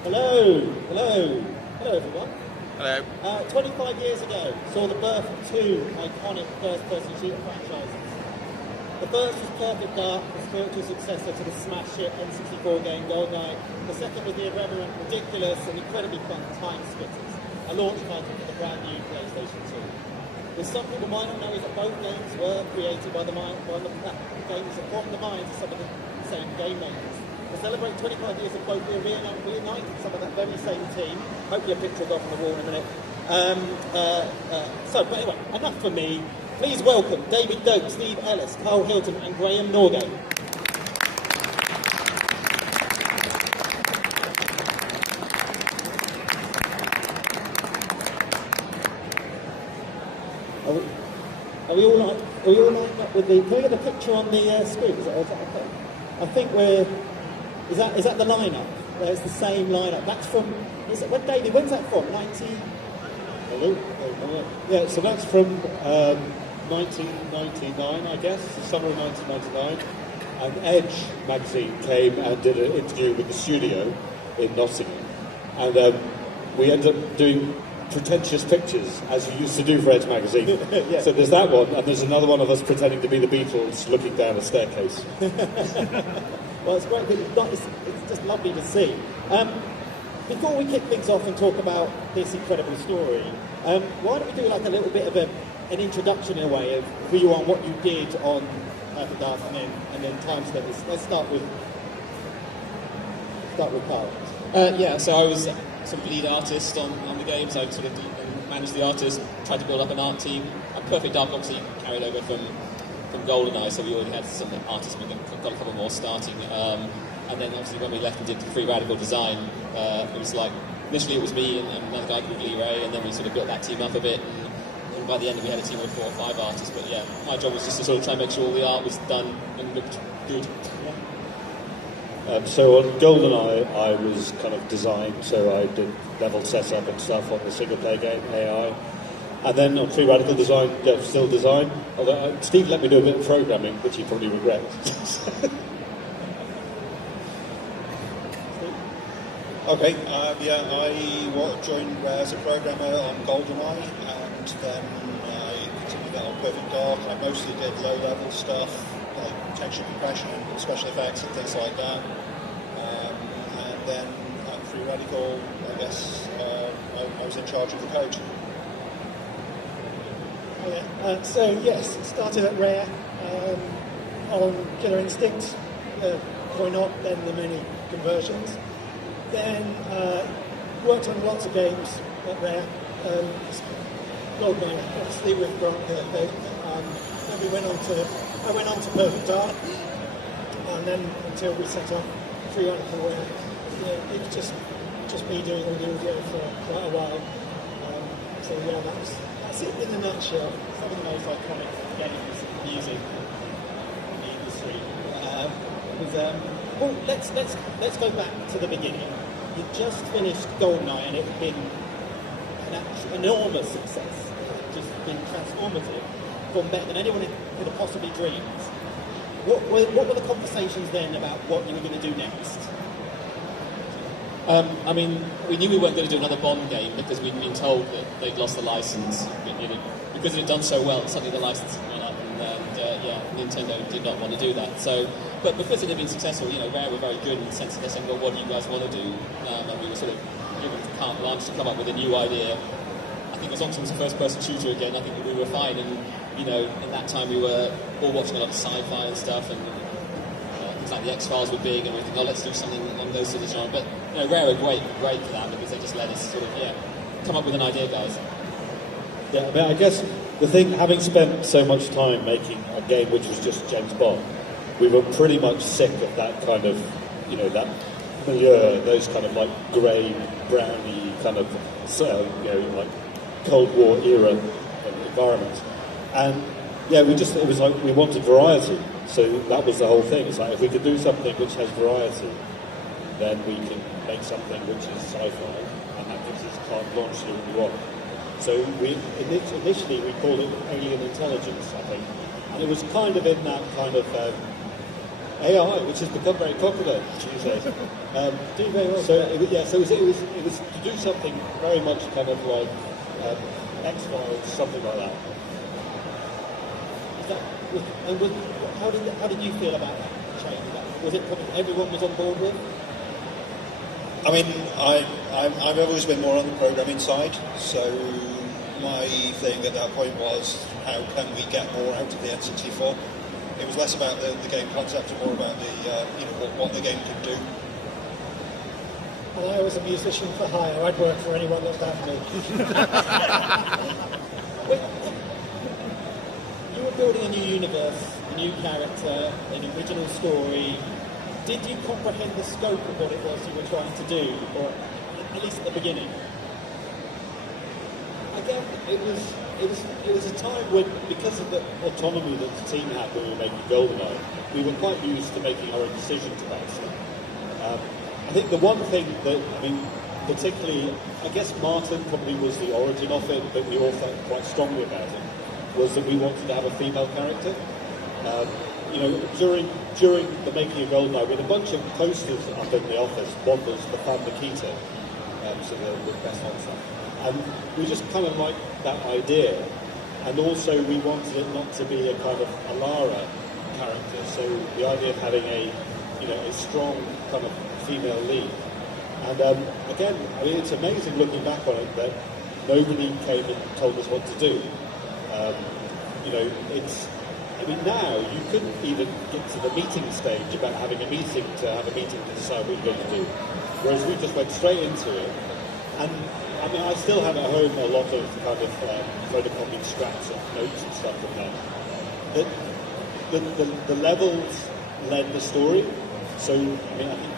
Hello, hello, hello everyone. Hello. 25 years ago, saw the birth of two iconic first-person shooter franchises. The first was Perfect Dark, the spiritual successor to the smash hit N64 game GoldenEye. The second was the irreverent, ridiculous, and incredibly fun TimeSplitters, a launch title for the brand new PlayStation 2. What some people might not know is that both games were created by the games from the minds of some of the same game makers. To celebrate 25 years of both, we're reuniting some of that very same team. Hopefully a picture will go up on the wall in a minute. But anyway, enough from me. Please welcome David Doak, Steve Ellis, Carl Hilton and Graham Norgate. Are we all lined up with the... Can we get the picture on the screen? Is that okay? I think we're... Is that the lineup? It's the same lineup. That's from... David, when's that from? 90... Hello? Yeah, so that's from 1999, I guess, the summer of 1999. And Edge magazine came and did an interview with the studio in Nottingham. And we ended up doing pretentious pictures, as you used to do for Edge magazine. Yeah. So there's that one, and there's another one of us pretending to be the Beatles looking down a staircase. Well, it's great, it's just lovely to see. Before we kick things off and talk about this incredible story, why don't we do like a little bit of an introduction in a way of who you are and what you did on Perfect Dark and then TimeSplitters. Let's start with Carl. So I was sort of lead artist on the games. I sort of managed the artist, tried to build up an art team. And Perfect Dark obviously carried over from GoldenEye, so we already had some artists. We got a couple more starting. And then obviously when we left and did Free Radical Design, it was like, initially it was me and another guy called Lee Ray, and then we sort of built that team up a bit. And by the end we had a team of 4 or 5 artists. But yeah, my job was just to sort of try and make sure all the art was done and looked good. So on GoldenEye, I was kind of design, so I did level setup and stuff on the single-player game, AI. And then on Free Radical Design, still design. Although Steve let me do a bit of programming, which he probably regrets. Okay, I joined as a programmer on GoldenEye, and then I continued that on Perfect Dark. I mostly did low-level stuff, like texture compression, special effects and things like that. And then at Free Radical, I guess, I was in charge of the code. So yes, it started at Rare on Killer Instinct, coin op, then the many conversions. Then worked on lots of games at Rare. GoldenEye, obviously with Grant Kirkby. Then I went on to Perfect Dark, and then until we set up Free Radical, where it was just me doing all the audio for quite a while. So yeah, that's it in a nutshell. Some of the most iconic games, music in the industry. Well, let's go back to the beginning. You just finished GoldenEye and it had been an enormous success. It had just been transformative, gone better than anyone could have possibly dreamed. What were the conversations then about what you were going to do next? I mean, we knew we weren't going to do another Bond game because we'd been told that they'd lost the license. Because it had done so well, suddenly the license went up, and Nintendo did not want to do that. So, but because it had been successful, Rare were very good in the sense that they said, well, what do you guys want to do? And we were sort of given carte blanche to come up with a new idea. I think as long as it was a first-person shooter again, I think we were fine. And, in that time we were all watching a lot of sci-fi and stuff, and things like the X-Files were big, and we think, let's do something along those sort of genres. But, Rare were great for that, because they just let us sort of, come up with an idea, guys. Yeah, I mean, I guess the thing, having spent so much time making a game which was just James Bond, we were pretty much sick of that kind of, that milieu, those kind of like grey, browny kind of, like Cold War era environments. And yeah, it was like we wanted variety. So that was the whole thing. It's like if we could do something which has variety, then we can make something which is sci-fi, and that gives us carte blanche to do what we want. So initially we called it Alien Intelligence, I think, and it was kind of in that kind of AI, which has become very popular these days. Do very well. So it was to do something very much kind of like X-Files, something like that. How did you feel about that change? Was it something everyone was on board with? I mean, I've always been more on the programming side, so my thing at that point was, how can we get more out of the N64? It was less about the game concept and more about what the game could do. And I was a musician for hire. I'd work for anyone that would have me. You were building a new universe, a new character, an original story. Did you comprehend the scope of what it was you were trying to do, or at least at the beginning? Again, it was a time when, because of the autonomy that the team had when we were making GoldenEye, we were quite used to making our own decisions about stuff. I think the one thing that, I mean, particularly, I guess Martin probably was the origin of it, but we all felt quite strongly about it, was that we wanted to have a female character. During the making of GoldenEye, we had a bunch of posters up in the office. One was the Fan Nikita, so the best answer. And we just kind of liked that idea, and also we wanted it not to be a kind of a Lara character. So the idea of having a strong kind of female lead. And again, I mean, it's amazing looking back on it that nobody came and told us what to do. Now you couldn't even get to the meeting stage about having a meeting to decide what you're going to do. Whereas we just went straight into it. And I mean, I still have at home a lot of kind of photocopied scraps of notes and stuff from them. The levels led the story. So, I mean, I think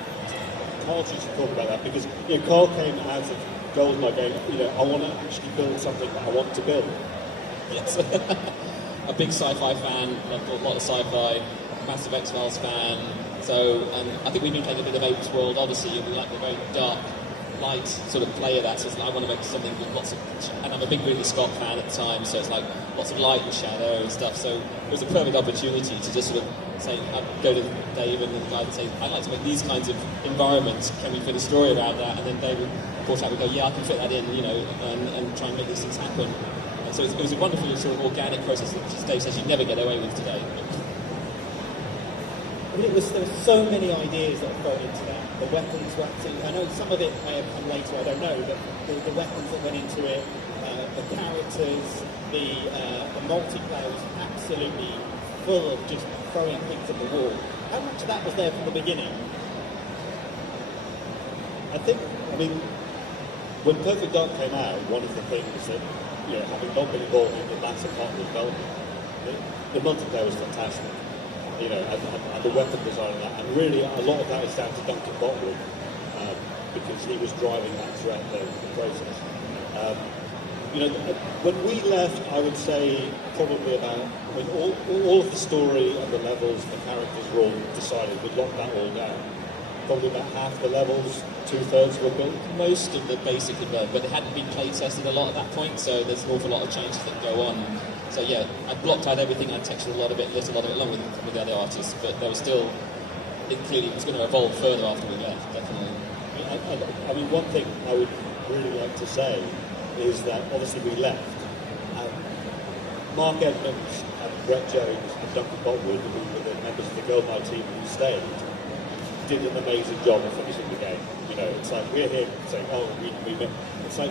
Carl used to talk about that because Carl came out of GoldenEye going, I want to actually build something that I want to build. Yes. A big sci-fi fan, like a lot of sci-fi, massive X-Files fan. So I think we've been playing a bit of Apes World Odyssey, and we like the very dark, light sort of play of that. So it's like, I want to make something with lots of, and I'm a big Ridley Scott fan at the time, so it's like lots of light and shadow and stuff. So it was a perfect opportunity to just sort of say, I'd go to David and the guy and say, I'd like to make these kinds of environments. Can we fit a story around that? And then David, of course, would go, yeah, I can fit that in, and try and make these things happen. So it was a wonderful sort of organic process that Dave says you'd never get away with today. I mean, there were so many ideas that were thrown into that. The weapons were absolutely, I know some of it may have come later, I don't know, but the weapons that went into it, the characters, the multiplayer was absolutely full of just throwing things at the wall. How much of that was there from the beginning? I mean, when Perfect Dark came out, one of the things that, having not been involved in the latter part of the development, the multiplayer was fantastic, and the weapon design and that, and really a lot of that is down to Duncan Botwood, because he was driving that throughout the process. When we left, I would say probably about, all of the story and the levels, the characters were all decided, we'd lock that all down. Probably about half the levels, 2/3 were built. Most of the basic had been, but it hadn't been play tested a lot at that point, so there's an awful lot of changes that go on. So yeah, I blocked out everything, I textured a lot of it, lit a lot of it along with the other artists, but there was still, it clearly was going to evolve further after we left, definitely. I mean, one thing I would really like to say is that obviously we left, and Mark Edmonds and Brett Jones and Duncan Botwood, who were the members of the GoldenEye team who stayed, did an amazing job of finishing the game. It's like we're here saying, it's like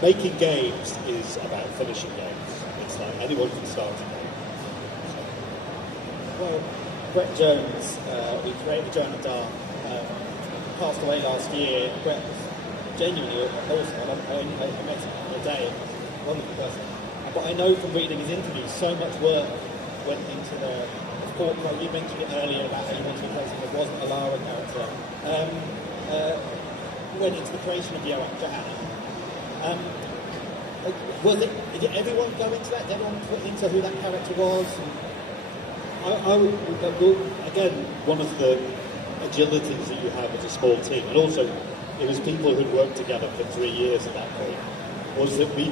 making games is about finishing games. It's like anyone can start a game. Well, Brett Jones, who created Joan of Dark, passed away last year. Brett was genuinely awesome. I met him the other day. A wonderful person. But I know from reading his interviews, so much work went into the thought. You mentioned it earlier about how you wanted to play something that wasn't a Lara character. Went into the creation of Yoav Jahan. Did everyone go into that? Did everyone put into who that character was? I would, again, one of the agilities that you have as a small team, and also it was people who'd worked together for 3 years at that point, was that we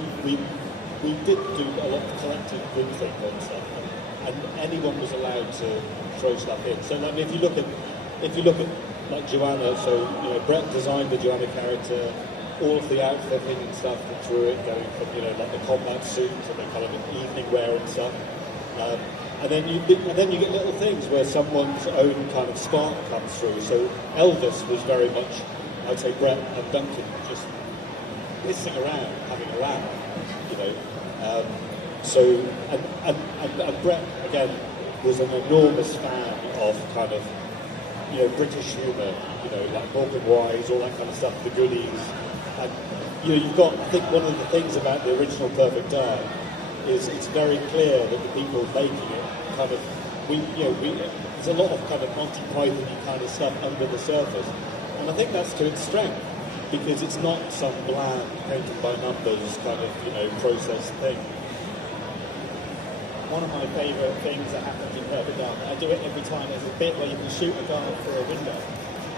did do a lot of collective group think on stuff. and anyone was allowed to throw stuff in. So I mean, if you look at like Joanna, so you know, Brett designed the Joanna character, all of the outfitting and stuff through it, going from like the combat suit to the kind of evening wear and stuff. And then you get little things where someone's own kind of spark comes through. So Elvis was very much, I'd say, Brett and Duncan just pissing around, having a laugh, So and Brett again was an enormous fan of kind of British humour, like Morgan Wise, all that kind of stuff, the goodies. And you've got, I think one of the things about the original Perfect Dark is it's very clear that the people making it kind of there's a lot of kind of Monty Python kind of stuff under the surface, and I think that's to its strength because it's not some bland painted by numbers kind of process thing. One of my favourite things that happens in Perfect Dark, I do it every time, there's a bit where you can shoot a guard through a window,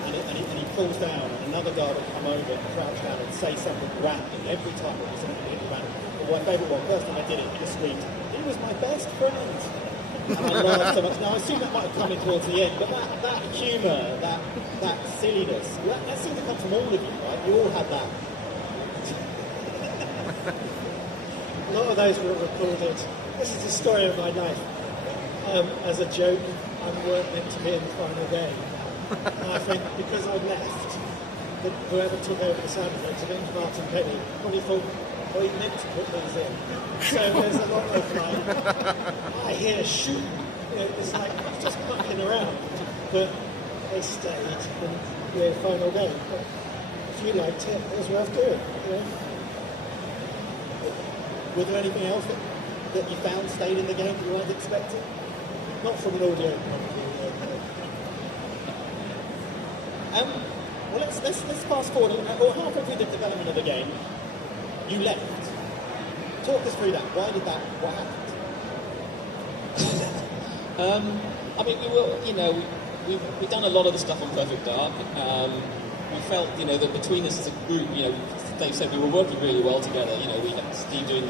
and he falls down, and another guard will come over and crouch down and say something random. Every time it was something random. But my favourite one, first time I did it, he just screamed, "He was my best friend!" And I laughed so much. Now, I assume that might have come in towards the end, but that humour, that silliness, that seemed to come from all of you, right? You all had that. A lot of those were recorded. This is the story of my life. As a joke, I weren't meant to be in the final game. And I think because I left, that whoever took over the sound effects, I think Martin Penny, probably thought, well, he meant to put these in. So there's a lot of like, I hear shoot. It's like just mucking around. But they stayed in the final game. But if you liked it, it was worth doing. Was there anything else that you found stayed in the game that you weren't expecting? Not from an audio point of view. Well, let's fast forward. Or halfway through the development of the game, you left. Talk us through that. Why did that? What happened? I mean, we've done a lot of the stuff on Perfect Dark. We felt, that between us as a group, Dave said we were working really well together. We had Steve doing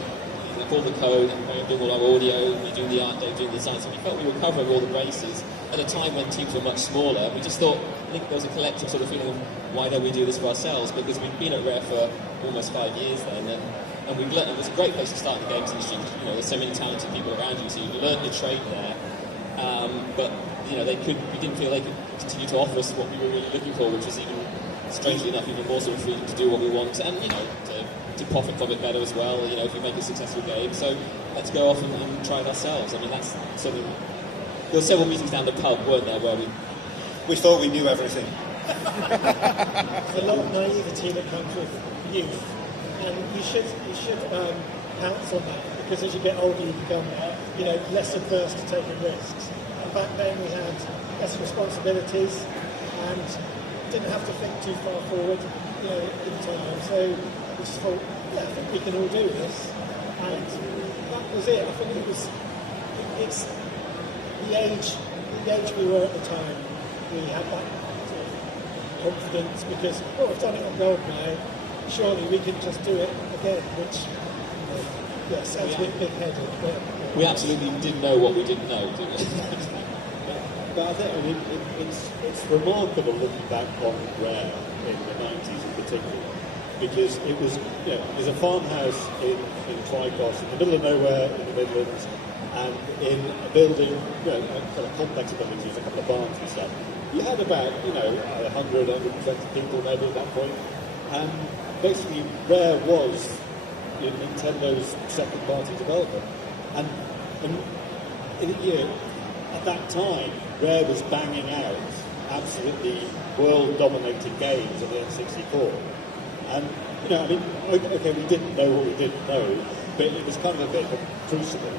all the code, and doing all our audio, we doing the art, Dave doing the design. So we felt we were covering all the bases at a time when teams were much smaller. We just thought, I think there was a collective sort of feeling of why don't we do this for ourselves? Because we've been at Rare for almost 5 years then, and we've learned it was a great place to start in the games industry. There's so many talented people around you, so you learn the trade there. But we didn't feel they could continue to offer us what we were really looking for, which was even, strangely enough, even more sort of freedom to do what we want, and to profit from it better as well. If we make a successful game, so let's go off and try it ourselves. I mean, that's something. There were several meetings down the pub, weren't there, where we thought we knew everything. There's a lot of naivety that comes with youth, and you should pounce on that, because as you get older you become less adverse to taking risks. And back then we had less responsibilities and didn't have to think too far forward in time. So we just thought, I think we can all do this, and that was it. I think it's the age we were at the time. We had that sort of confidence because, we've done it on GoldenEye, surely we can just do it again, which sounds a bit big-headed. But we absolutely didn't know what we didn't know, did we? But I think it's remarkable looking back on Rare in the 90s in particular, because it was there's a farmhouse in Tricos in the middle of nowhere in the Midlands, and in a building, a kind of complex of buildings, there's a couple of barns and stuff. You had about 100, 120 people maybe at that point, and basically Rare was Nintendo's second-party developer, and at that time, Rare was banging out absolutely world-dominating games on the N64. And, okay, we didn't know what we didn't know, but it was kind of a bit of a crucible.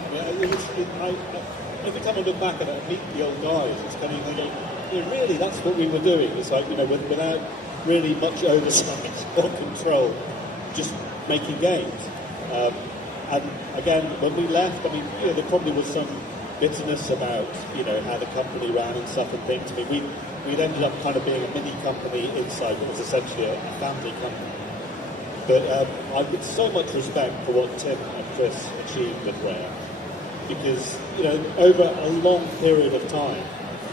Every time I look back at it and meet the old guys, it's kind of thinking, really, that's what we were doing. It's like, without really much oversight or control, just making games. And again, when we left, there probably was some bitterness about, how the company ran and stuff and things. We'd ended up kind of being a mini company inside what was essentially a family company. But I've got so much respect for what Tim and Chris achieved with Rare. because, you know, over a long period of time,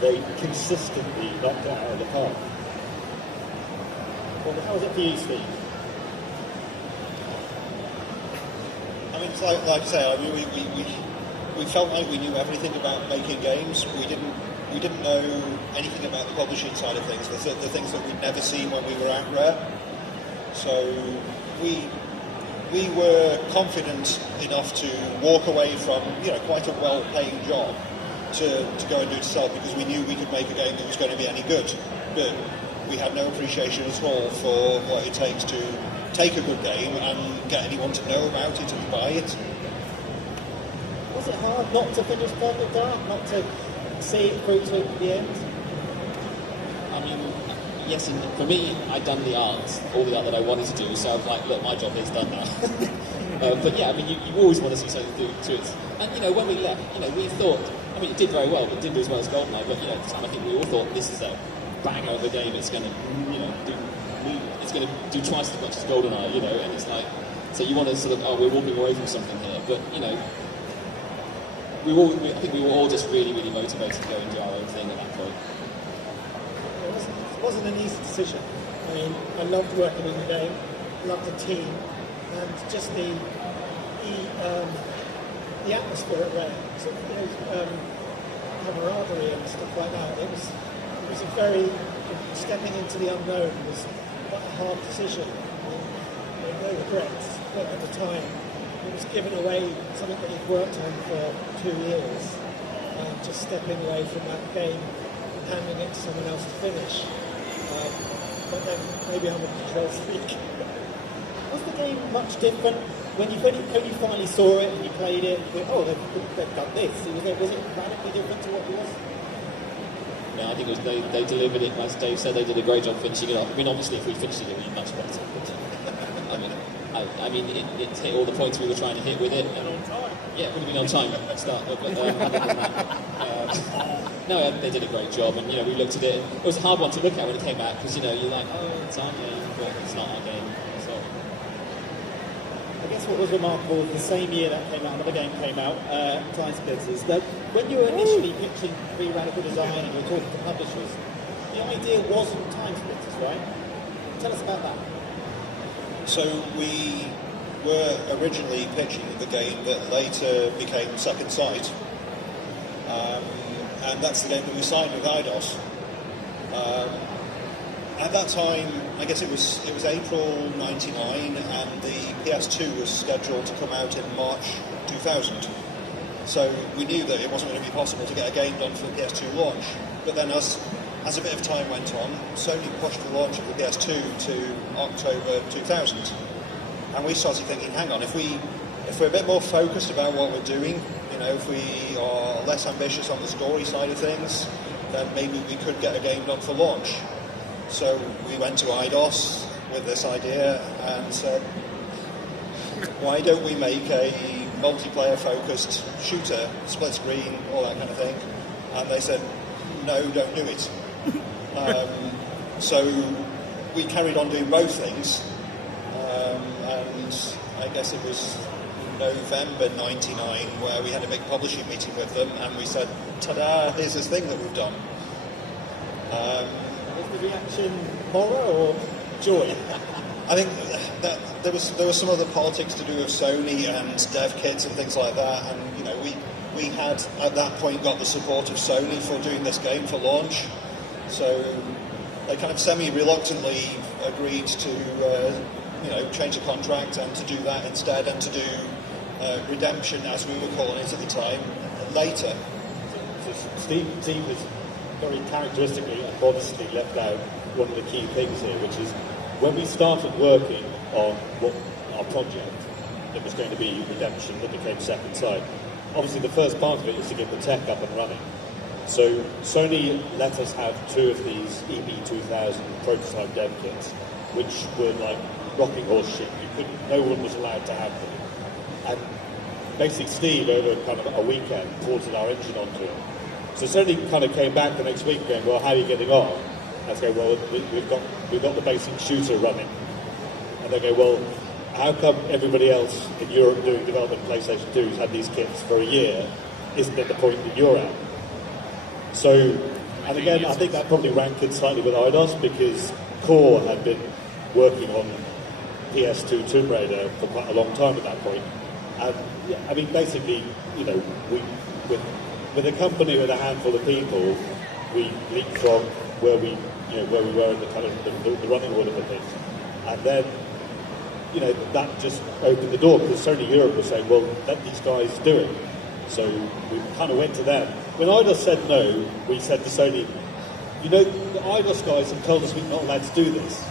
they consistently knocked it out of the park. Well, how was it for you, Steve? I mean, it's like I say, I mean, we felt like we knew everything about making games. We didn't know anything about the publishing side of things, the things that we'd never seen when we were at Rare. So we were confident enough to walk away from, you know, quite a well-paying job to go and do it ourselves, because we knew we could make a game that was going to be any good. But we had no appreciation at all for what it takes to take a good game and get anyone to know about it and buy it. Was it hard not to finish Perfect Dark, not to see it through to the end? I mean, yes, and for me, I'd done the art, all the art that I wanted to do, so I was like, look, my job is done now. But yeah, I mean, you always want to see something through to it. And, you know, when we left, you know, we thought, I mean, it did very well, but it didn't do as well as GoldenEye, but, you know, at the time, I think we all thought this is a bang of a game. It's going to, you know, do twice as much as GoldenEye, you know, and it's like, so you want to sort of, oh, we're walking away from something here, but, you know, I think we were all just really, really motivated to go and do our own thing at that point. It wasn't an easy decision. I mean, I loved working in the game, loved the team, and just the atmosphere at Rare, sort of, you know, camaraderie and stuff like that. It was a very, stepping into the unknown was quite a hard decision. I mean, no regrets, but at the time, it was giving away something that you'd worked on for 2 years, and just stepping away from that game and handing it to someone else to finish. But then maybe I'm a control freak. Was the game much different when you finally saw it and you played it? You thought, oh, they've done this. Was it radically different to what it was? No, I think it was they delivered it, as Dave said, they did a great job finishing it off. I mean, obviously, if we finished it, it would be much better. But, I mean, it hit all the points we were trying to hit with it. And on time. Yeah, it would have been on time at start. But other than that, no, they did a great job. And, you know, we looked at it. It was a hard one to look at when it came out because, you know, you're like, oh, it's our game, but it's not our game. So. I guess what was remarkable was the same year that came out, another game came out, TimeSplitters, that when you were initially pitching Free Radical Design and you were talking to publishers, the idea wasn't TimeSplitters, right? Tell us about that. So we were originally pitching the game that later became Second Sight, and that's the game that we signed with IDOS. At that time, I guess it was April '99, and the PS2 was scheduled to come out in March 2000. So we knew that it wasn't going to be possible to get a game done for the PS2 launch. But then as a bit of time went on, Sony pushed the launch of the PS2 to October 2000. And we started thinking, hang on, if we're a bit more focused about what we're doing, you know, if we are less ambitious on the story side of things, then maybe we could get a game done for launch. So we went to IDOS with this idea and said, why don't we make a multiplayer-focused shooter, split screen, all that kind of thing? And they said, no, don't do it. So we carried on doing both things, and I guess it was November '99 where we had a big publishing meeting with them, and we said, ta-da, here's this thing that we've done. Was the reaction horror or joy? I think that there was some other politics to do with Sony and dev kits and things like that, and you know we had at that point got the support of Sony for doing this game for launch, so they kind of semi-reluctantly agreed to change the contract and to do that instead, and to do Redemption, as we were calling it at the time, later. So Steve has very characteristically and modestly left out one of the key things here, which is when we started working on what our project that was going to be Redemption, that became Second Sight, obviously the first part of it is to get the tech up and running. So Sony let us have 2 of these EB2000 prototype dev kits, which were like rocking horse shit. No one was allowed to have them. And basically Steve, over kind of a weekend, ported our engine onto it. So Sony kind of came back the next week going, well, how are you getting on? I go, well, we've got the basic shooter running. And they go, well, how come everybody else in Europe doing development PlayStation 2's had these kits for a year isn't at the point that you're at. So, and again, I think that probably ranked slightly with IDOS because Core had been working on PS2 Tomb Raider for quite a long time at that point. And yeah, I mean, basically, you know, with a company with a handful of people, we leapfrogged where we were in the kind of the running order for things, and then, you know, that just opened the door because Sony Europe was saying, well, let these guys do it. So we kind of went to them. When IDOS said no, we said to Sony, you know, the IDOS guys have told us we're not allowed to do this.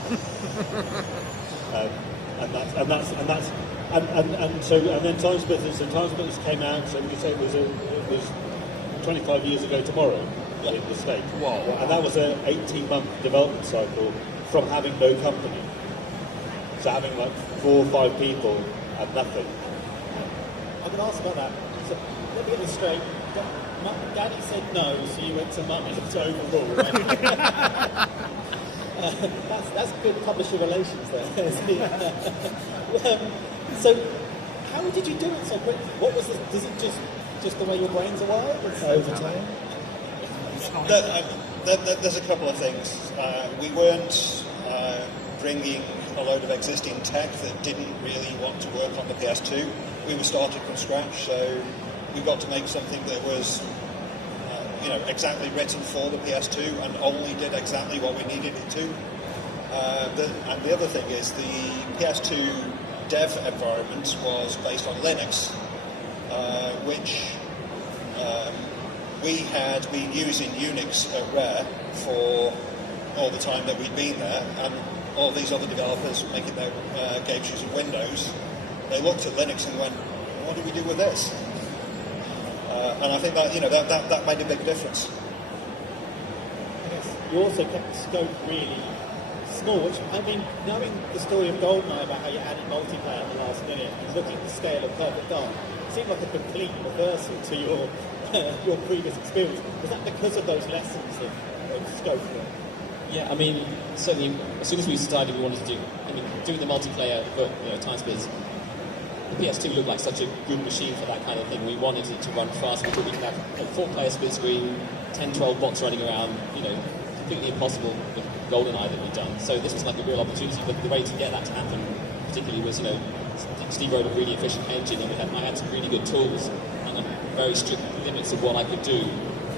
And then TimeSplitters came out. So we could say it was 25 years ago tomorrow in the States. Wow. And that was an 18-month development cycle from having no company. So having like 4 or 5 people and nothing. I can ask about that. So let me get this straight. Daddy said no, so you went to Mummy to overrule. Right? That's good publisher relations there. So how did you do it so quickly? What was this? Is it just the way your brains are wired? Over time? There's a couple of things. We weren't bringing a load of existing tech that didn't really want to work on the PS2. We were starting from scratch, so we got to make something that was exactly written for the PS2 and only did exactly what we needed it to. And the other thing is the PS2 dev environment was based on Linux, which we had been using Unix at Rare for all the time that we'd been there, and all these other developers making their games using Windows, they looked at Linux and went, what do we do with this? And I think that made a big difference. You also kept the scope really small, which, I mean, knowing the story of GoldenEye about how you added multiplayer at the last minute and looking at the scale of Perfect Dark, it seemed like a complete reversal to your previous experience. Was that because of those lessons of scope? Yeah, I mean, certainly, as soon as we decided we wanted to do the multiplayer for TimeSplitters, the PS2 looked like such a good machine for that kind of thing. We wanted it to run fast. We thought we could have a 4-player split screen, 10, 12 bots running around, completely impossible with GoldenEye that we'd done. So this was like a real opportunity, but the way to get that to happen particularly was, Steve wrote a really efficient engine, and I had some really good tools and very strict limits of what I could do,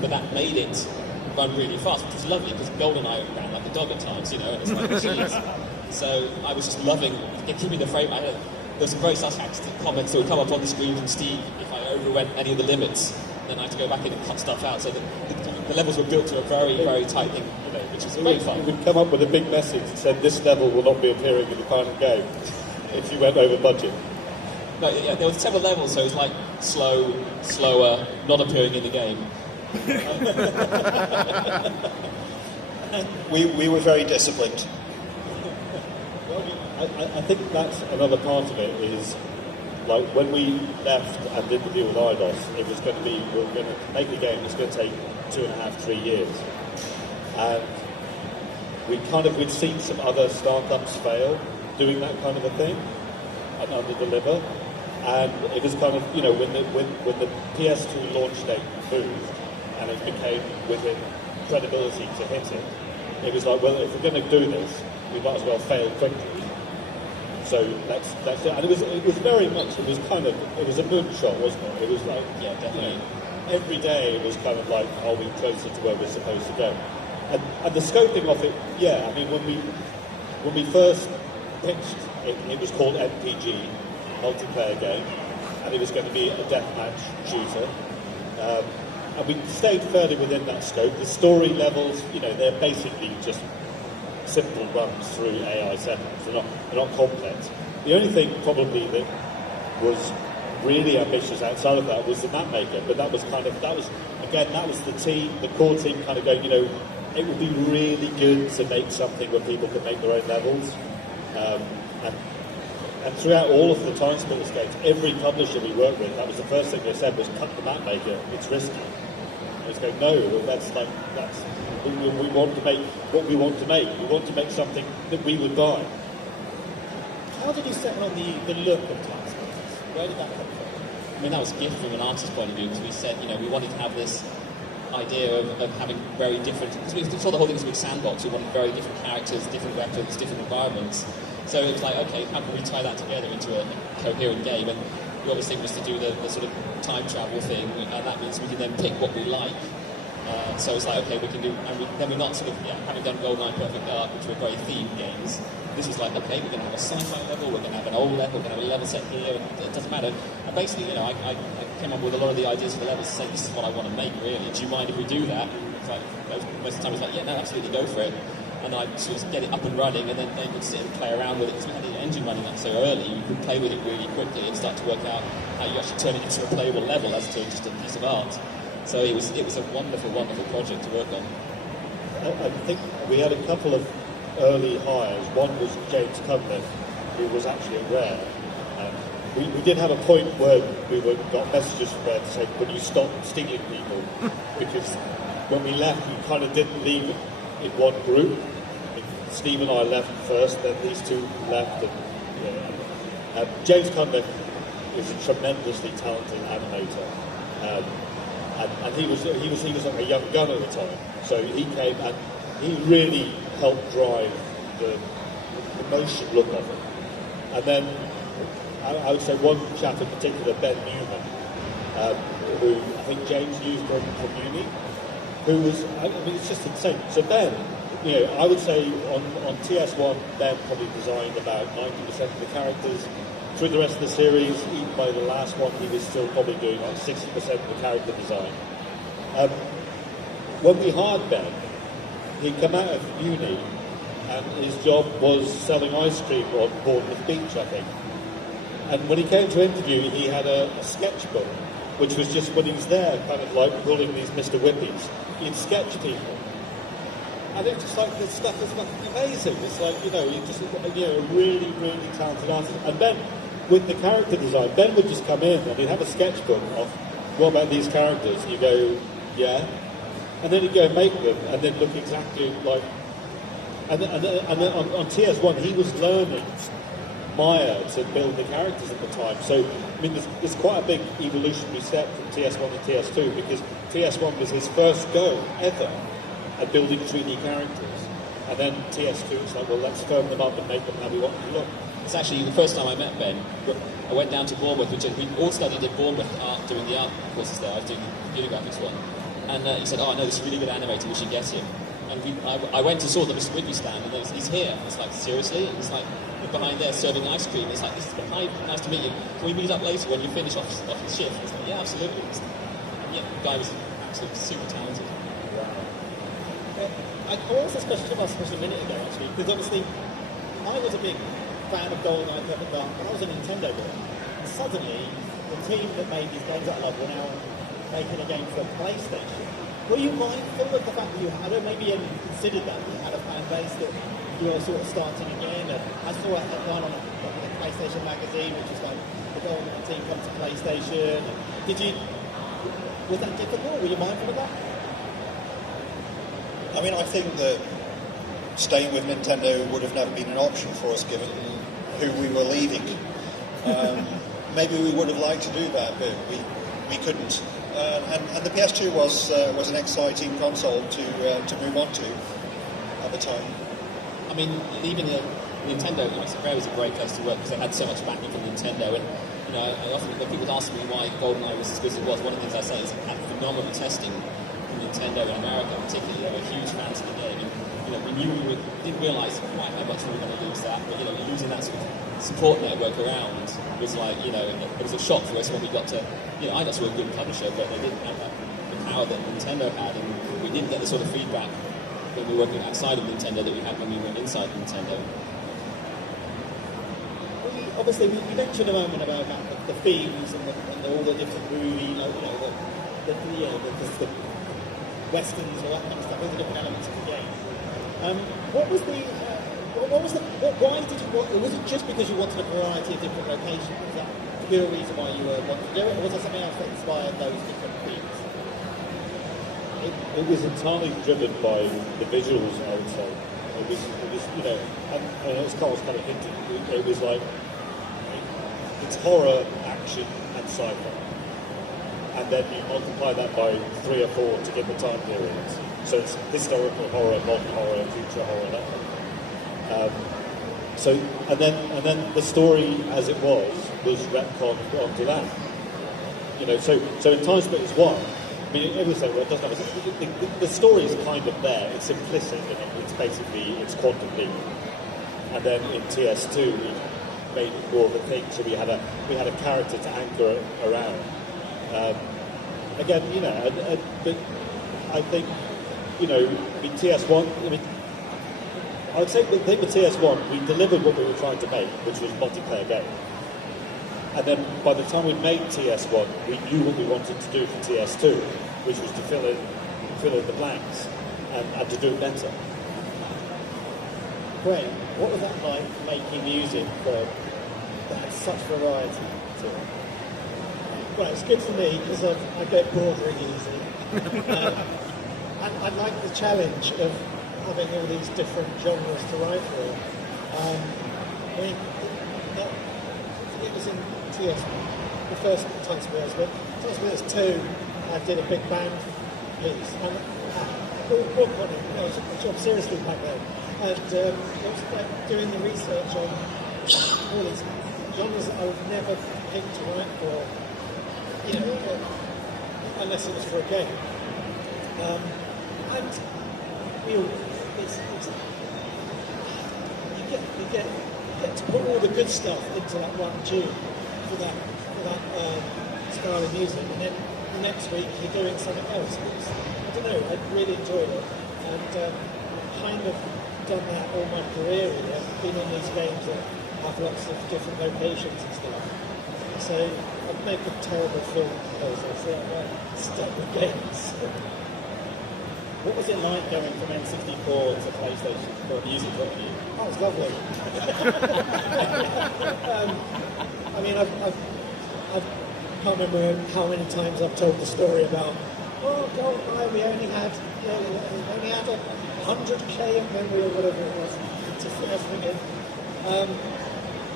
but that made it run really fast, which was lovely because GoldenEye ran like a dog at times, and it's like machines. So I was just loving keeping the frame. There's some very sarcastic comments that would come up on the screen from Steve if I overwent any of the limits. Then I had to go back in and cut stuff out. So the levels were built to a very, very tight thing, which is great fun. We would come up with a big message that said this level will not be appearing in the final game if you went over budget. No, yeah, there were several levels, so it was like slow, slower, not appearing in the game. We were very disciplined. I think that's another part of it is, like, when we left and did the deal with IDOS, it was going to be, we were going to make a game that's going to take 2.5, 3 years. And we'd seen some other startups fail doing that kind of a thing and under-deliver. And it was kind of, when the PS2 launch date moved and it became with it credibility to hit it, it was like, well, if we're going to do this, we might as well fail quickly. So that's it. And it was very much, it was a moonshot, wasn't it? It was like, yeah, definitely. Every day it was kind of like, are we closer to where we're supposed to go? And the scoping of it, yeah, I mean, when we first pitched, it was called MPG, multiplayer game, and it was going to be a deathmatch shooter. And we stayed fairly within that scope. The story levels, they're basically just simple runs through AI settings. They're not complex. The only thing probably that was really ambitious outside of that was the map maker. But that was the core team kind of going, it would be really good to make something where people could make their own levels. And throughout all of the TimeSplitters games, every publisher we worked with, that was the first thing they said was cut the map maker. It's risky. I was going, no, we want to make what we want to make. We want to make something that we would buy. How did you settle on the look of TimeSplitters? Where did that come from? I mean, that was a gift from an artist's point of view, because we said, we wanted to have this idea of having very different, because we saw the whole thing as a big sandbox. We wanted very different characters, different weapons, different environments. So it was like, okay, how can we tie that together into a coherent game? And the obvious thing was to do the sort of time travel thing, and that means we can then pick what we like. So it's like, okay, we can do, and then we're not sort of, having done GoldenEye, Perfect Dark, which were very themed games, this was like, okay, we're going to have a sci-fi level, we're going to have an old level, we're going to have a level set here, it doesn't matter. And basically, I came up with a lot of the ideas for the levels to say, this is what I want to make, really. Do you mind if we do that? It's like, most of the time it's like, yeah, no, absolutely, go for it. And I sort of get it up and running, and then they could sit and play around with it, because we had the engine running up so early, you could play with it really quickly and start to work out how you actually turn it into a playable level as to just a piece of art. So it was a wonderful, wonderful project to work on. I think we had a couple of early hires. One was James Cunliffe, who was actually at Rare. We did have a point where we got messages from Rare to say, "Would you stop stealing people?" Because when we left, we kind of didn't leave in one group. I mean, Steve and I left first, then these two left. And, James Cunliffe is a tremendously talented animator. And he was like a young gun at the time, so he came and he really helped drive the motion look of it. And then I would say one chap in particular, Ben Newman, who I think James used from uni, who was, I mean, it's just insane. So Ben, I would say on TS1, Ben probably designed about 90% of the characters. Through the rest of the series, even by the last one, he was still probably doing like 60% of the character design. When we hired Ben, he'd come out of uni, and his job was selling ice cream on Bournemouth Beach, I think. And when he came to interview, he had a sketchbook, which was just when he was there, kind of like pulling these Mr. Whippies. He'd sketch people. And it's just like, this stuff is fucking amazing. It's like, you're just a really, really talented artist. And Ben, with the character design, Ben would just come in and he'd have a sketchbook of, what about these characters? And you go, yeah. And then he'd go and make them, and then look exactly like... And then on TS1, he was learning Maya to build the characters at the time. So, I mean, there's quite a big evolutionary step from TS1 to TS2, because TS1 was his first go ever at building 3D characters. And then TS2, it's like, well, let's firm them up and make them how we want them to look. It's actually the first time I met Ben. I went down to Bournemouth, which we all studied at Bournemouth art, doing the art courses there. I was doing the computer graphics one. And he said, I know this really good animator, we should get him. And I went to saw the Mr. Whitby stand, and he's here. It's like, seriously? And it's like, we're behind there serving ice cream. It's like, hi, nice to meet you. Can we meet up later when you finish off your shift? It's like, yeah, absolutely. And yeah, the guy was absolutely super talented. I asked this question to us a minute ago, actually, because obviously I was a big fan of GoldenEye, Perfect Dark, and I was a Nintendo boy. And suddenly, the team that made these games that I love were now making a game for PlayStation. Were you mindful of the fact that you had, or maybe you considered that you had a fan base that you were sort of starting again? And I saw a headline on a PlayStation magazine, which was like, the GoldenEye team comes to PlayStation. Was that difficult? Were you mindful of that? I mean, I think that staying with Nintendo would have never been an option for us, given who we were leaving. Maybe we would have liked to do that, but we couldn't. And the PS2 was an exciting console to move on to at the time. I mean, even Nintendo, Rare was a great place to work because they had so much backing from Nintendo. And I often, when people ask me why GoldenEye was as good as it was, one of the things I say is it had phenomenal testing from Nintendo in America, particularly. They were huge fans of the game. And, we knew we didn't realise quite how much we were going to lose that, but losing that sort of support network around was like, it was a shock for us when we got to, I got to a good publisher, but they didn't have the power that Nintendo had, and we didn't get the sort of feedback when we were working outside of Nintendo that we had when we were inside Nintendo. Obviously, we mentioned a moment about the themes and all the different movie, the westerns and all that kind of stuff, all the different elements of the game. Why did you want? Was it just because you wanted a variety of different locations? Was that the real reason why you wanted to do it, or was there something else that inspired those different themes? It was entirely driven by the visuals, I would say. It was and as Carl's kind of hinted, it was like, it's horror, action, and sci-fi. And then you multiply that by 3 or 4 to get the time periods. So it's historical horror, modern horror, future horror, that kind of thing. So and then the story as it was retconned onto that. You know, so in TimeSplitters 1, I mean, everyone say, well, it doesn't have the story is kind of there. It's implicit in it. It's basically quantum leap. And then in TS2, we made it more of a thing. So we had a character to anchor it around. Again, you know, but I think, you know, in TS1, I mean, I would say with TS1, we delivered what we were trying to make, which was a multiplayer game. And then by the time we made TS1, we knew what we wanted to do for TS2, which was to fill in the blanks and to do it better. Great. What was that like making music that had such variety to it? Well, it's good for me because I get bored really easily. And I like the challenge of having all these different genres to write for. I mean, it was in TS, the first TimeSplitters, but TimeSplitters 2, I did a big band piece. And work on it, I was a job seriously back then. And it was like doing the research on all these genres that I would never pick to write for, you know, unless it was for a game. And we all, you get to put all the good stuff into that one tune for that style of music, and then the next week you're doing something else. I don't know, I really enjoyed it, and I've kind of done that all my career really. I've been on these games that have lots of different locations and stuff. So I'd make a terrible film composer, so I'm stuck with games. What was it like going from N64 to PlayStation for a music point of view? That was lovely. I mean, I can't remember how many times I've told the story about, oh, GoldenEye, we only had 100k of memory or whatever it was to first thing in.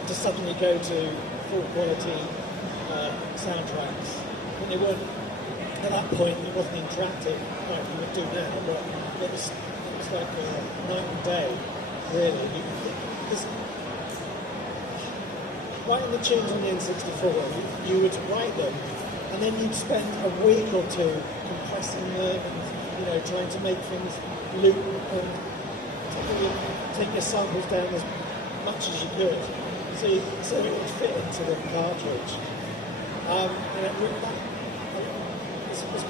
To suddenly go to full quality soundtracks. And they weren't, at that point, it wasn't interactive like you would do now, but it was like night and day, really. Writing the tunes on the N64, you would write them, and then you'd spend a week or two compressing them, and, you know, trying to make things loop and take your samples down as much as you could, so it would fit into the cartridge. And it's as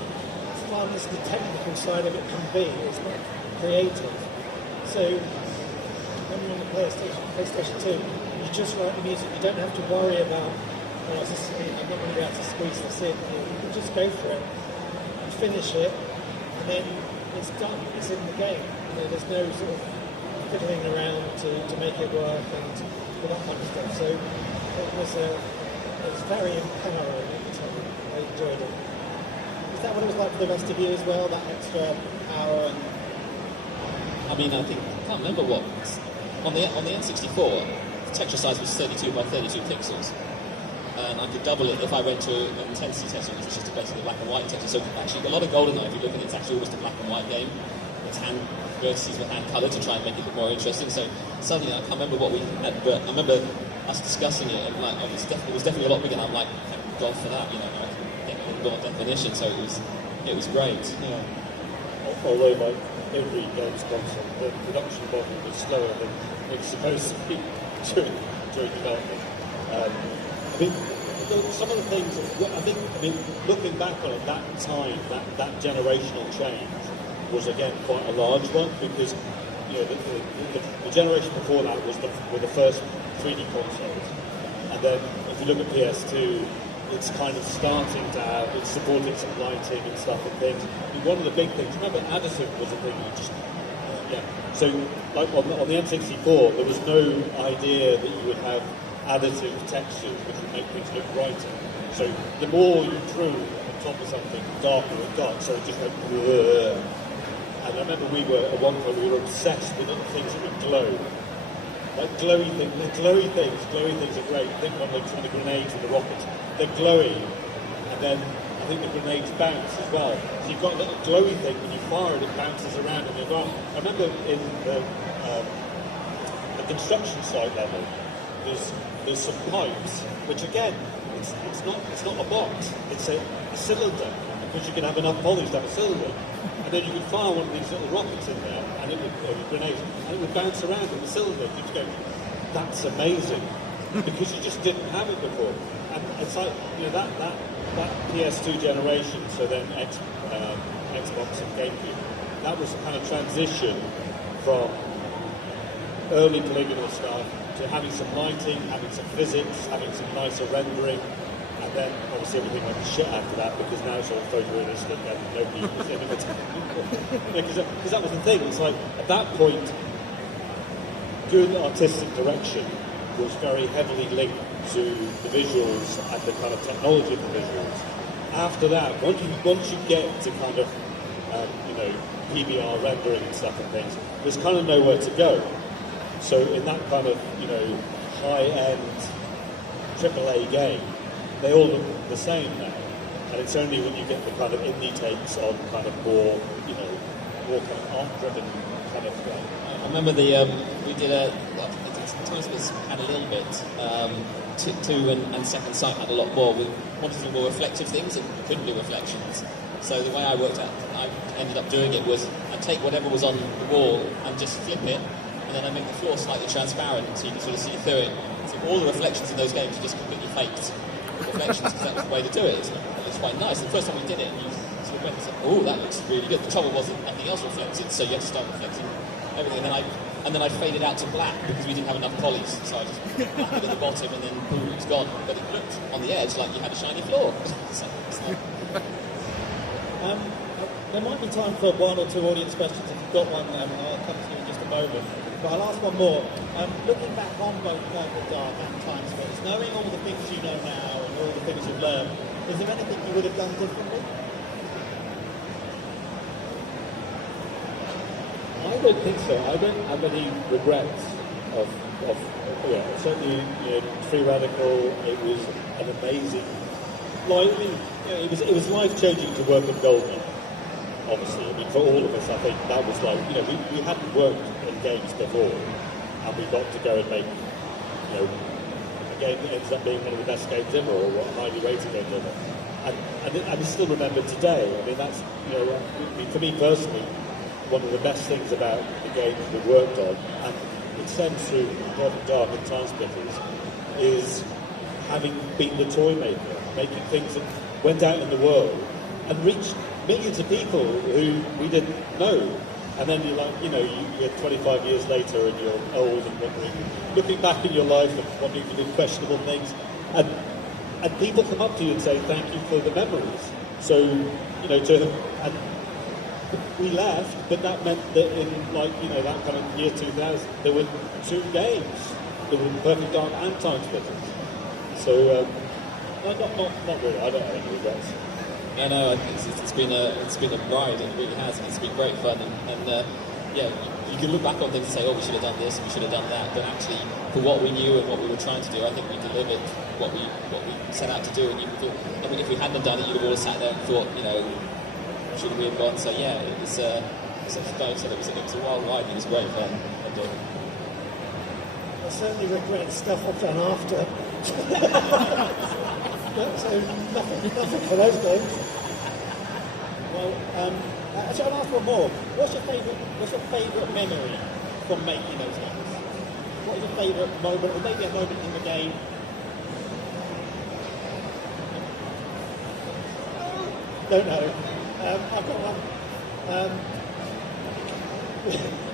fun as the technical side of it can be, it's not creative. So when you're on the PlayStation 2, you just write the music, you don't have to worry about, I'm not going to be able to squeeze this in. You can just go for it, and finish it, and then it's done, it's in the game. You know, there's no sort of fiddling around to make it work and all that kind of stuff. So it was very empowering. I enjoyed it. Is that what it was like for the rest of you as well, that extra hour? And I mean, I can't remember what. On the N64, the texture size was 32 by 32 pixels. And I could double it if I went to an intensity tester, which is just basically black and white texture. So actually, a lot of GoldenEye, if you look at it, it's actually almost a black and white game. It's vertices were hand coloured to try and make it look more interesting. So suddenly, I can't remember what we had, but I remember us discussing it, and like, it was definitely a lot bigger. And I'm like, thank God for that, you know, I can get a lot of definition. So it was great. Yeah. Although, like every game's console, the production model was slower than it's supposed to be during development. I mean, some of the things, looking back on it, that time, that generational change was again quite a large one, because you know the generation before that were the first 3D consoles, and then if you look at PS2, it's kind of starting to have, it's supporting some lighting and stuff and things. I mean, one of the big things, remember, additive was a thing. So like on the N64, there was no idea that you would have additive textures which would make things look brighter. So the more you drew on top of something, the darker it got. So it just went. Bleh. And I remember at one point we were obsessed with things that would glow. glowy things. Glowy things are great. I think when they're trying the grenades and the rockets, they're glowy, and then I think the grenades bounce as well. So you've got a little glowy thing when you fire it, it bounces around in the environment. I remember in the construction site level, there's some pipes, which again, it's not a box, it's a cylinder, because you can have enough volleys to have a cylinder. And then you could fire one of these little rockets in there, and it would, or grenades, and it would bounce around in the cylinder. You just go, that's amazing, because you just didn't have it before. And it's like, you know, that PS2 generation, so then Xbox and GameCube, that was a kind of transition from early polygonal stuff to having some lighting, having some physics, having some nicer rendering. And then obviously everything went to shit after that, because now it's all photorealistic and nobody was in it. Because that was the thing. It's like at that point, good artistic direction was very heavily linked to the visuals and the kind of technology of the visuals. After that, once you get to kind of you know, PBR rendering and stuff and things, there's kind of nowhere to go. So in that kind of, you know, high-end AAA game, they all look the same now, and it's only when you get the kind of indie takes on kind of more, you know, more kind of art-driven kind of. I remember we did TimeSplitters had a little bit. Two and Second Sight had a lot more. We wanted to do more reflective things, and we couldn't do reflections. So the way I ended up doing it was I'd take whatever was on the wall and just flip it, and then I make the floor slightly transparent so you can sort of see through it. So all the reflections in those games are just completely faked reflections, because that was the way to do it. It looks quite nice. The first time we did it, you sort of went and said, "Oh, that looks really good." The trouble was that nothing else reflected, so you had to start reflecting everything. And then I faded out to black because we didn't have enough polys, so I just blacked it at the bottom, and then boom, it was gone. But it looked on the edge like you had a shiny floor. There might be time for one or two audience questions if you've got one. I'll come to you in just a moment. But I'll ask one more. Looking back on both Perfect Dark and TimeSplitters, knowing all the things you know now and all the things you've learned, is there anything you would have done differently? I don't think so. I don't have any regrets of yeah. Certainly, you know, Free Radical. It was an amazing. Like, I mean, you know, it was life changing to work at GoldenEye. Obviously, I mean, for all of us, I think that was like, you know, we hadn't worked in games before, and we got to go and make, you know, a game that ends up being one of the best games ever, or a highly rated game ever. And I still remember today. I mean, that's, you know, I mean, for me personally, one of the best things about the games we worked on, and it stems through Perfect Dark and TimeSplitters, is having been the toy maker, making things that went out in the world and reached millions of people who we didn't know. And then you're like, you know, you're 25 years later and you're old and wondering, looking back in your life and wondering if you did questionable things. And people come up to you and say, thank you for the memories. So, you know, and we left, but that meant that in, like, you know, that kind of year 2000, there were two games. There were Perfect Dark and TimeSplitters. So, not really, I don't have any regrets. No, it's been a ride. It really has. It's been great fun, and yeah, you can look back on things and say, oh, we should have done this, we should have done that. But actually, for what we knew and what we were trying to do, I think we delivered what we set out to do. And you thought, I mean, if we hadn't done it, you'd have all sat there and thought, you know, should we have gone? So yeah, it was. As Dave said, it was a wild ride. It was great fun. I certainly regret stuff I've done after. So nothing for those games. Well, actually, I'll ask one more. What's your favourite memory from making those games? What is your favourite moment, or maybe a moment in the game? Don't know. I've got one.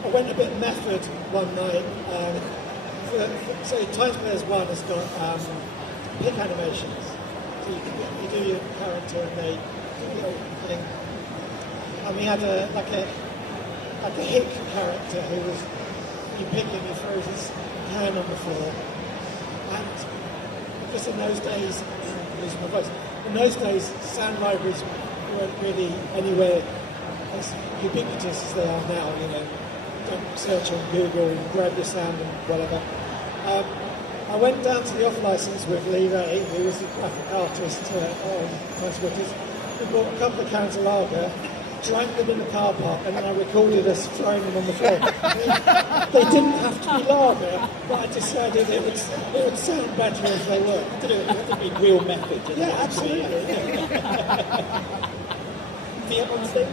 I went a bit method one night. So TimeSplitters 1 has got pick animations. So you do your character and they do the whole thing. And we had a hick character who was, you pick him, he throws his hand on the floor. And because in those days, I'm losing my voice, in those days sound libraries weren't really anywhere as ubiquitous as they are now, you know. don't search on Google, grab your sound and whatever. I went down to the off license with Lee Ray, who was the graphic artist on TimeSplitters. We bought a couple of cans of lager, drank them in the car park, and then I recorded us throwing them on the floor. They didn't have to be lager, but I decided it would sound better if they were. It had to be real method. Yeah, absolutely. Do you have one, Steve?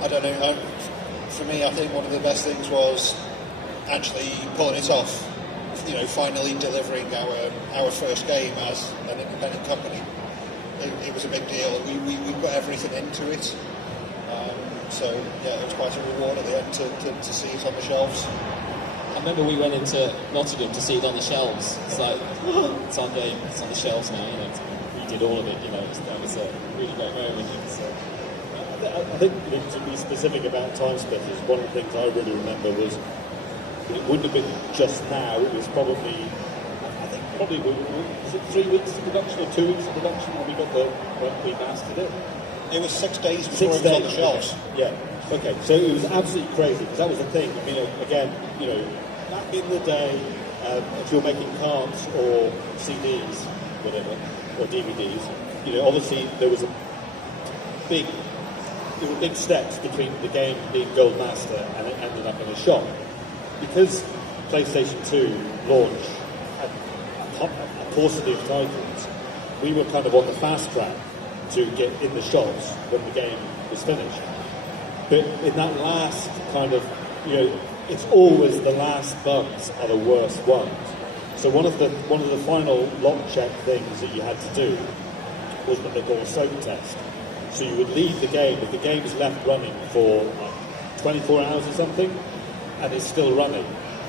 I don't know. For me, I think one of the best things was actually pulling it off. You know, finally delivering our first game as an independent company. It was a big deal. We put everything into it. So yeah, it was quite a reward at the end to see it on the shelves. I remember we went into Nottingham to see it on the shelves. It's like, it's on the shelves now, you know. We did all of it, you know. That was a really great moment. So. I think to be specific about TimeSplitters, one of the things I really remember was it wouldn't have been just now. It was probably, was it 3 weeks of production or 2 weeks of production when we mastered it? It was 6 days before it was on the shelves. Yeah. Okay. So it was absolutely crazy because that was the thing. I mean, again, you know, back in the day, if you're making cards or CDs, whatever, or DVDs, you know, obviously there were big steps between the game being Gold Master and it ended up in a shop. Because PlayStation 2 launched a paucity of titles, we were kind of on the fast track to get in the shops when the game was finished. But in that last kind of, you know, it's always the last bugs are the worst ones. So one of the final lock check things that you had to do was what they call a soak test. So you would leave the game, if the game is left running for 24 hours or something, and it's still running,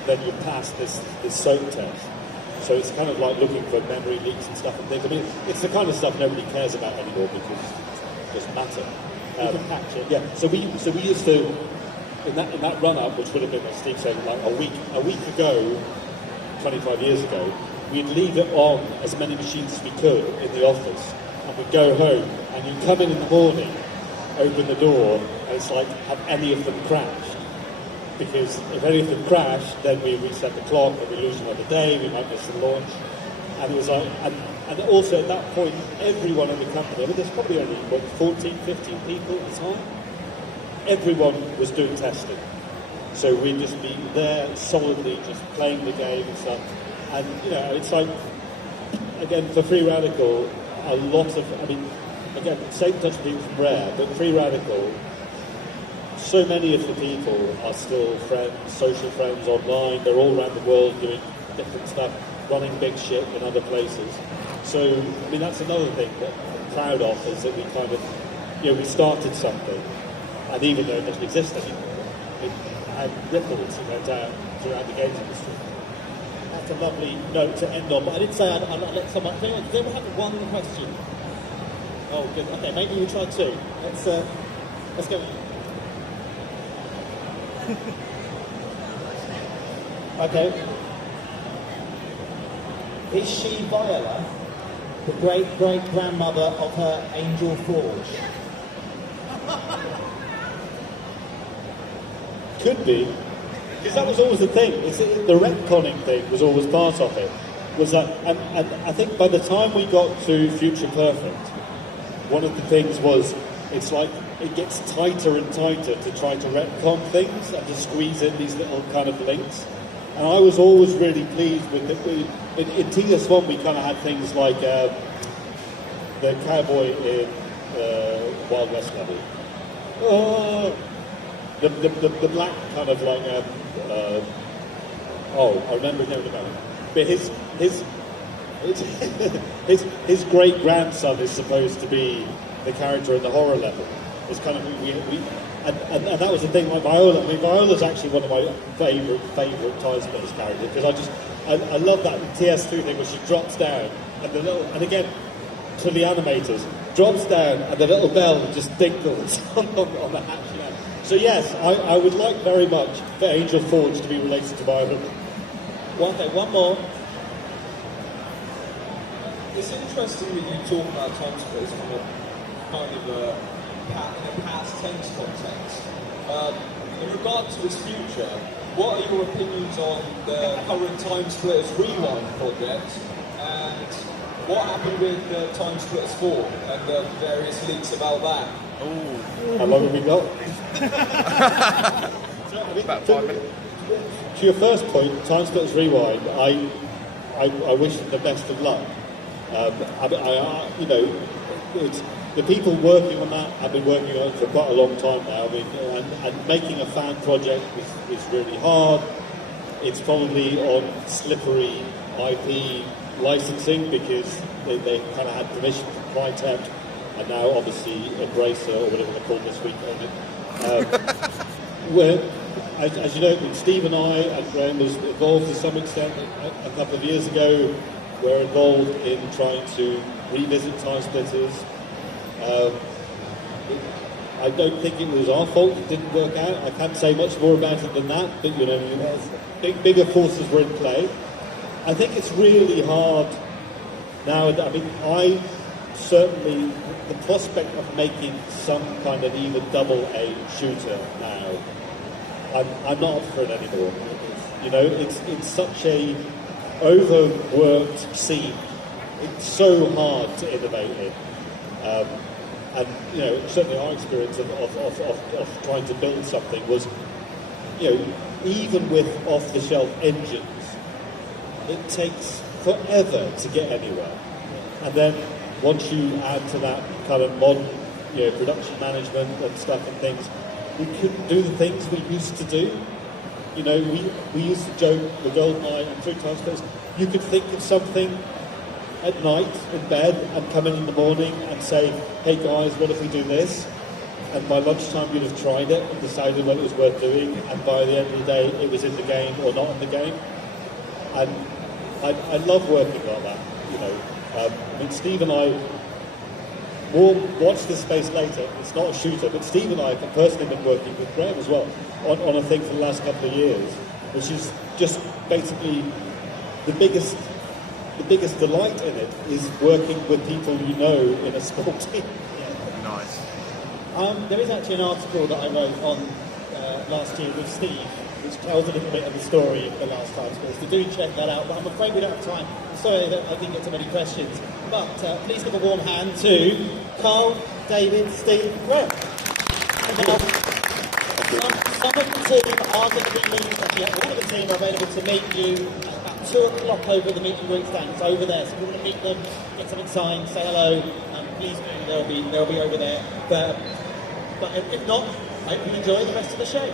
then you pass this soak test. So it's kind of like looking for memory leaks and stuff and things. I mean, it's the kind of stuff nobody cares about anymore because it doesn't matter. You can patch it. Yeah. So we used to in that run up, which would have been, as Steve said, like a week ago, 25 years ago, we'd leave it on as many machines as we could in the office, and we'd go home, and you'd come in the morning, open the door, and it's like, have any of them crashed? Because if any of them crash, then we reset the clock, and we lose another day, we might miss the launch. And it was like, and also at that point, everyone in the company, I mean, there's probably only, 14, 15 people at the time, everyone was doing testing. So we'd just be there solidly, just playing the game and stuff. And, you know, it's like, again, for Free Radical, a lot of, I mean, again, Satan Touch people from Rare, but Free Radical, so many of the people are still friends, social friends online. They're all around the world doing different stuff, running big shit in other places. So, I mean, that's another thing that I'm proud of, is that we kind of, you know, we started something, and even though it doesn't exist anymore, it had ripples that went out throughout the games industry. That's a lovely note to end on, but I did say I'd let someone, does anyone have one question? Oh, good, okay, maybe we try two. Let's go. Okay. Is she Viola, the great-great-grandmother of her Angel Forge? Could be, because that was always the thing. The retconning thing was always part of it. Was that, and I think by the time we got to Future Perfect, one of the things was, it's like it gets tighter and tighter to try to retcon things and to squeeze in these little kind of links. And I was always really pleased with it. In TS1 we kind of had things like the cowboy in Wild West level. The black kind of like I remember knowing about it. But his great grandson is supposed to be the character in the horror level. It's kind of and that was the thing. Like Viola, I mean, Viola's actually one of my favourite TimeSplitters characters, because I love that TS2 thing where she drops down and again to the animators, drops down and the little bell just dingles on the hatch. You know. So yes, I would like very much for Angel Forge to be related to Viola. One more. It's interesting that you talk about TimeSplitters from a kind of in a past tense context. in regard to its future, what are your opinions on the current TimeSplitters Rewind project, and what happened with the TimeSplitters 4 and the various leaks about that? How long have we got? About 5 minutes. To your first point, TimeSplitters Rewind, I wish them the best of luck. You know, it's, the people working on that have been working on it for quite a long time now. I mean, and making a fan project is really hard. It's probably on slippery IP licensing because they kind of had permission from Crytek, and now obviously Embracer, or whatever they're called this week, on it. Where, as you know, Steve and I and Graham was involved to some extent a couple of years ago. We're involved in trying to revisit TimeSplitters. I don't think it was our fault it didn't work out. I can't say much more about it than that, but you know, bigger forces were in play. I think it's really hard now. I mean, I certainly, the prospect of making some kind of even double-A shooter now, I'm not up for it anymore. You know, it's such a overworked scene. It's so hard to innovate in. And you know, certainly our experience of trying to build something was, you know, even with off-the-shelf engines, it takes forever to get anywhere. And then once you add to that kind of modern, you know, production management and stuff and things, we couldn't do the things we used to do. You know, we used to joke with GoldenEye and 3 TimeSplitters. You could think of something at night in bed and come in the morning and say, hey guys, what if we do this? And by lunchtime you'd have tried it and decided whether it was worth doing, and by the end of the day it was in the game or not in the game. And I love working like that, you know. I mean, Steve and I will watch this space later. It's not a shooter, but Steve and I have personally been working with Graham as well on a thing for the last couple of years, which is just basically the biggest delight in it is working with people you know in a small team. Nice. There is actually an article that I wrote on last year with Steve, which tells a little bit of the story of the last TimeSplitters. So do check that out, but I'm afraid we don't have time. I'm sorry that I didn't get so many questions. But please give a warm hand to Carl, David, Steve, Graham. Some of the team are going to be meeting, actually all of the team are available to meet you at 2 o'clock over the meet and greet stand. It's over there, so if you want to meet them, get something signed, say hello, please do, they'll be over there. But if not, I hope you enjoy the rest of the show.